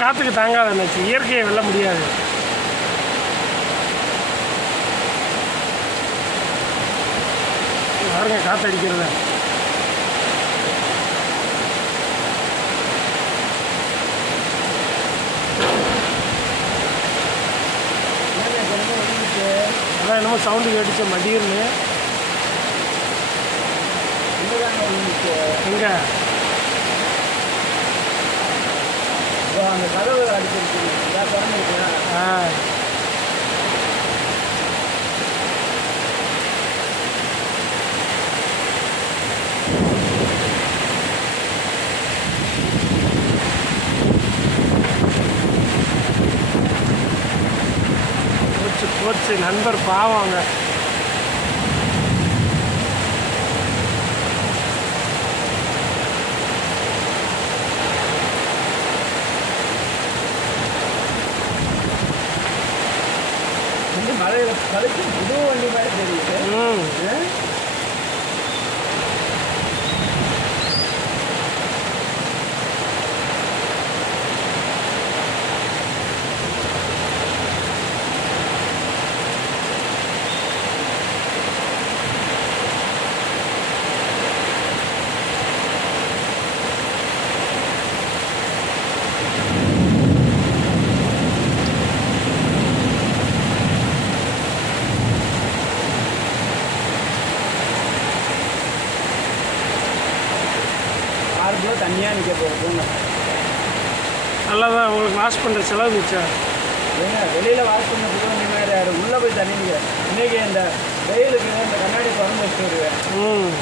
காற்றுக்கு தாங்காத என்னாச்சு இயற்கையை வெல்ல முடியாது. பாருங்க காற்று அடிக்கிறத அதான் என்னமோ சவுண்டு கேட்டுச்சு மதியம்னு எங்கே? அந்த கதவு அடிச்சிருக்கு ஆ. போச்சு போச்சு. நண்பர் பாவாங்க கலைக்கு புது வண்டி மாதிரி தெரியுது. தண்ணியாக நிற்க போகுது நல்லா தான் உங்களுக்கு வாஷ் பண்ணுற செலவு மிச்சம் ஏங்க வெளியில் வாஷ் பண்ண புது வண்டி மாதிரி யாரு? உள்ளே போய் தண்ணி நிற்கிறேன் இன்னைக்கு இந்த வெயிலுக்கு இந்த கண்ணாடி திறந்து வச்சுட்டு வருவேன். ம்.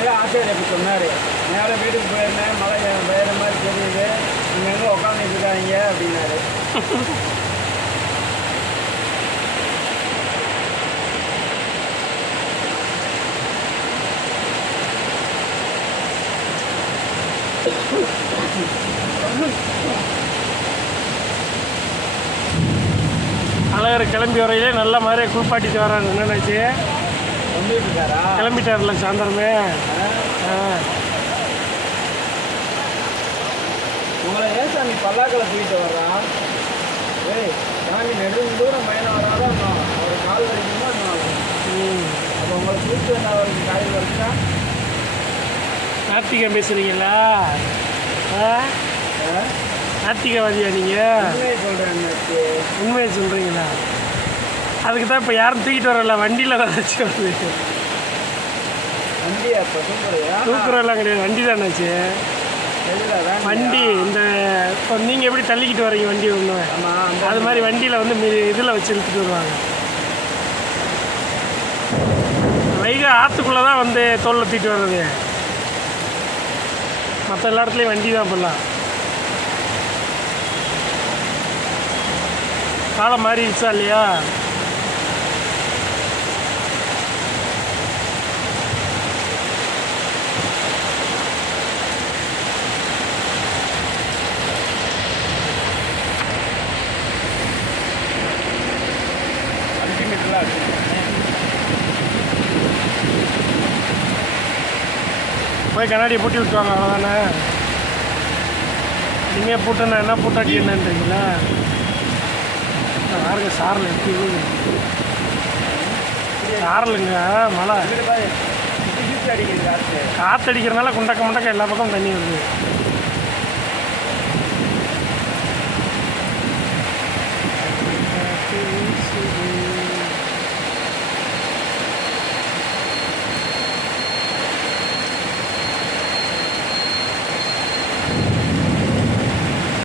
சரி ஆசிரியர் இப்போ சொன்னார். மேலே வீட்டுக்கு போயிருந்தேன் மழை பெய்யுற மாதிரி தெரியுது. நீங்கள் எங்கே உட்காந்துருக்காங்க அப்படின்னாரு. அழகர் கிளம்பி வரையிலே நல்ல மாதிரியே குளிப்பாட்டிட்டு வராரு என்னன்னாச்சு கிளம்பிட்டார்ல சாயந்தரமே. உங்களை ஏன் சாமி பல்லாக்களை தூக்கிட்டு வர்றான் ஏய் சாமி நெடுங்க தூரம் பயணம் வராதான் நான் அவர் கால் வரைக்குமா நான் ம். அப்போ உங்களை தூக்கிட்டு வந்தா அவருக்கு காயில் வரைச்சா நாத்திகம் பேசுறீங்களா? ஆ? நாத்திகவாதியா நீங்கள் உண்மையை சொல்கிறேன் உண்மையை சொல்கிறீங்களா அதுக்கு தான் இப்போ யாரும் தூக்கிட்டு வரல. வண்டியில் தான் வச்சு தூக்குறதெல்லாம் கிடையாது. வண்டி தானாச்சு வண்டி இந்த இப்போ நீங்கள் எப்படி தள்ளிக்கிட்டு வரீங்க வண்டி ஒன்று அது மாதிரி வண்டியில் வந்து இதில் வச்சு இழுத்துட்டு வருவாங்க. வைகை ஆற்றுக்குள்ளே தான் வந்து தோல் தூக்கிட்டு வர்றது. மற்ற எல்லா இடத்துலையும் வண்டி தான் இப்போல்லாம். காலம் மாறிடுச்சா இல்லையா? போய் கண்ணாடியை பூட்டி விட்டுருவாங்க அவ்வளோதானே நீங்கள் பூட்டுனா என்ன பூட்டாட்டி என்னன்றீங்களா பாருங்க சாரல் எப்படி. சாரலுங்க மழை. இங்கிட்டு பாரு. சுற்றி சுற்றி அடிக்குது காற்று காற்றடிக்கிறனால குண்டக்க முண்டக்க எல்லா பக்கமும் தண்ணி வருது.